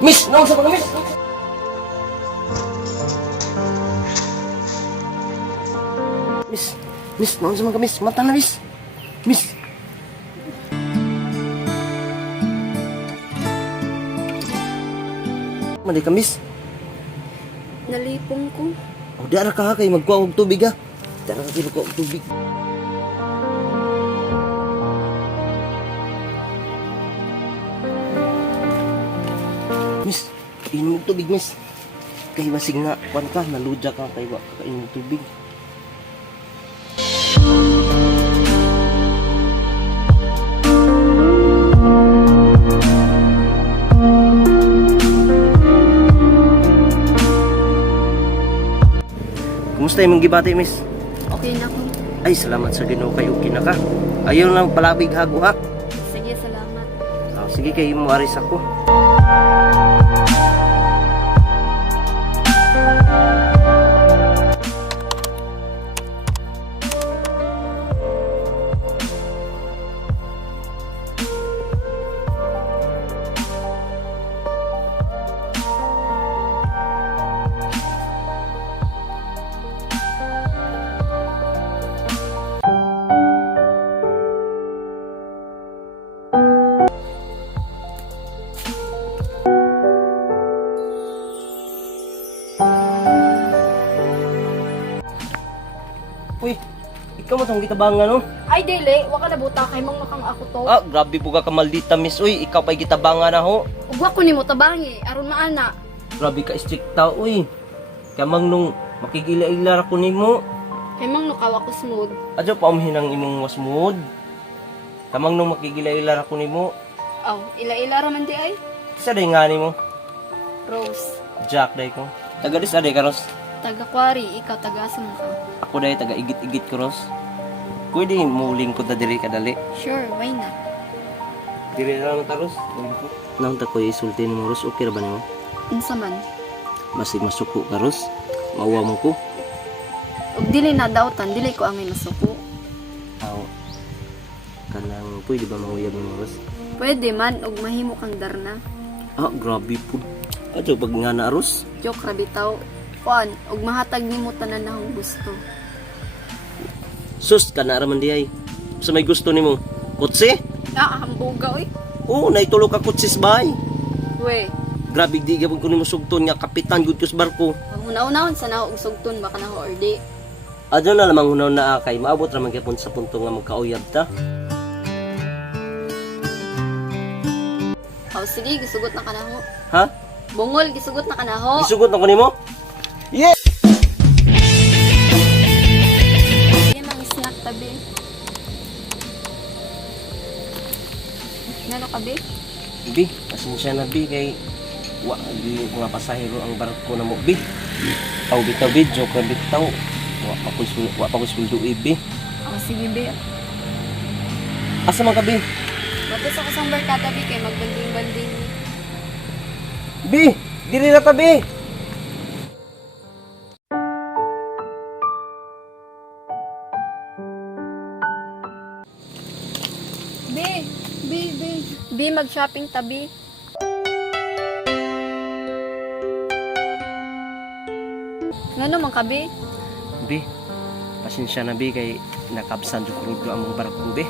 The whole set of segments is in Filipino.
Miss, naon sa mga miss? Miss, naon sa mga miss? Mata na miss. Miss. Mali ka miss. Nalipong ko. O di ara ka kay magkuha og tubig ha. Di ara ka kay magkuha og tubig. Miss, inom og tubig miss. Kay basig na kwan ka, naludya ka kay wa ka inom og tubig. Kumusta imong gibati miss? Okay na ko. Ay, salamat sa Ginoo kay okay na ka. Ayaw lang palabig hago ha. Sige, salamat. Sige kay mo aris ako. Uy, ikaw mo itong gitabang ano? Ay, dili. Wa ka nabuta kay mong makang ako to. Ah, grabe po ka maldita miss. Uy, ikaw pa'y gitabangan na ho. Ugwa ko ni mo tabangi. Aron maana. Grabe ka strikta, uy. Kamang nung makigila-ila ko nimo. Kay mong nukawa ko smooth. Adyo pa umhinang imong wasmod. Kamang nung makigila-ila ko nimo. Aw, ila-ila raman di ay. Isa day nga nimo. Rose. Jack day ko. Taga dis aday ka Ros. Taga Kwari, ikaw taga asa mo ka? Ako day taga igit-igit ko Ros. Pwede muling ko ta diri kadali. Sure, why not? Diri ra ta Ros. Nang ta ko isulti nimo Ros, okay ra ba nimo? Unsa man? Basig masuko ka Ros. Mauwa mo ko. Ug dili na dawtan, dili ko angay masuko. Aw. Kanang pwede ba manguyab mo Ros? Pwede man ug mahimo kang darna. Ah, grabe po. Adyo pag nga na Ros. Joke ra bitaw. Kuan, ug mahatag nimo tanan na akong gusto. Sus, kana ra man di ay. Sa may gusto nimo? Kutsi? Ah, hambuga oy. Oo, naitulo ka kutsis bay. We, Grabe di gabon ko nimo sugton nga kapitan gud ko sa barko. una-unahon sa naog sugton baka na ho or di. Adyo na lamang hunaw na kay maabot ra man gyapon sa punto nga magkauyab ta. Aw sige, gisugot na kanaho. Ha? Bungol, gisugot na kanaho. Isugot na ko nimo? Yeah! Yan ang snack tabi. Nano ka be? Bi, pasensya na bi kay wa di mga pasahero ang barko na mo bi. Aw bitaw bi, joke ra bitaw. Wa pa ko suldo bi. Aw sige be. Asa man ka bi? Matos ako sa barkada be kay magbanding-banding. Bi, diri na ta bi. Be mag-shopping tabi. Ngano man ka be? Bi, pasensya na bi kay nakabsan jud ko ang mga barko bi.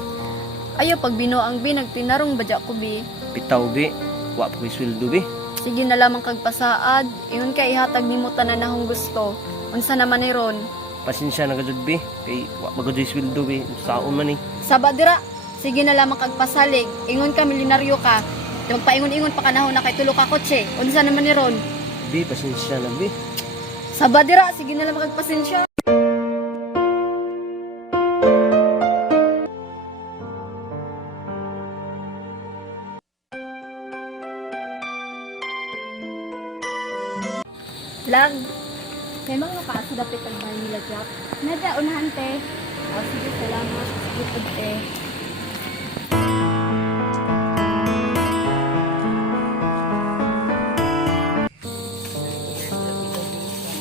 Ayo pag binuang be nagtinarong badya ko be. Bitaw bi, wa pa ko sweldo bi. Sige na lamang kag pasaad. Ingon kay ihatag nimo tanan na akong gusto. Unsa naman ni ron? Pasensya na gud bi kay wa pa gud sweldo bi. Saon man ni. Saba dira. Sige na lamang kag pasalig. Ingon ka milyonaryo ka. Magpaingon-ingon pa kanahon na kay tulo ka kotse. Unsa naman ni ron? Bi, pasensya na bi. Saba dira. Sige na lamang kag pasensya. Lag. Kay mga kaasa dapit ang bahay nila, Jack. Nada, unahan, te. Oh, sige, salamat. Sige, te.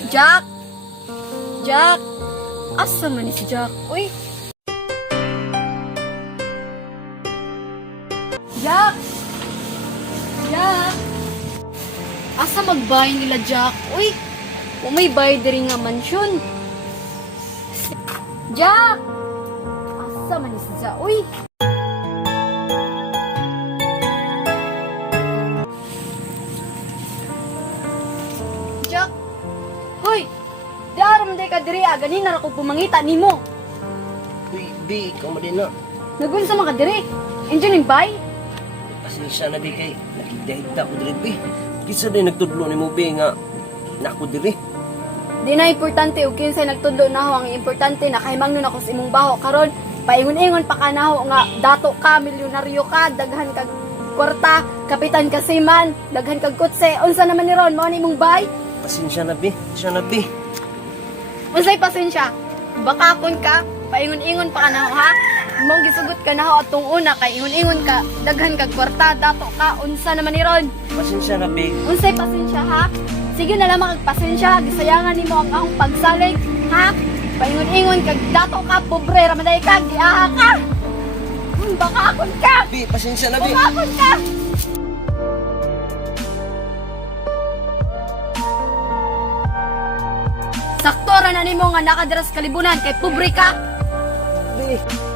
Jack! Jack! Asa man ni si Jack? Uy! Jack! Jack! Asa magbahay nila Jack? Uy, kung may bahay diri nga mansyon. Jack! Asa man ni siya? Uy! Jack! Hoy! Daram day ka diri ganina ra ko pumangita nimo. Uy, bi, ikaw mo din na. Nagunsa man ka diri? Enjoy ning bay? Pasensya na bi kay nakidahigda ko diri bi. Kisa din nagtudlo ni mo bi nga nako diri. Di na importante og kinsay nagtudlo naho, ang importante nakahimangnon ako sa imong baho karon paingon-ingon pa kanaho nga dato ka, milyonaryo ka, daghan kag kwarta, kapitan ka seaman, daghan kag kutse. Unsa naman ni ron mao ni imong bay? Pasensya na bi. Pasensya na bi. Unsay pasensya? Bakakon ka, paingon-ingon pa kanaho ha? Mong gisugot ka naho atong una kay ingon-ingon ka, daghan kag kwarta, dato ka, unsa naman ni ron? Pasensya na bi. Unsay pasensya ha? Sige na lamang kag pasensya, gisayangan nimo ang akong pagsalig, ha? Paingon-ingon kag dato ka, pobre ramaday ka, giaha ka. Bakakon ka. Bi, pasensya na bi. Bakakon ka. Sakto ra na nimo nga nakadira sa kalibunan kay pobre ka. Bi.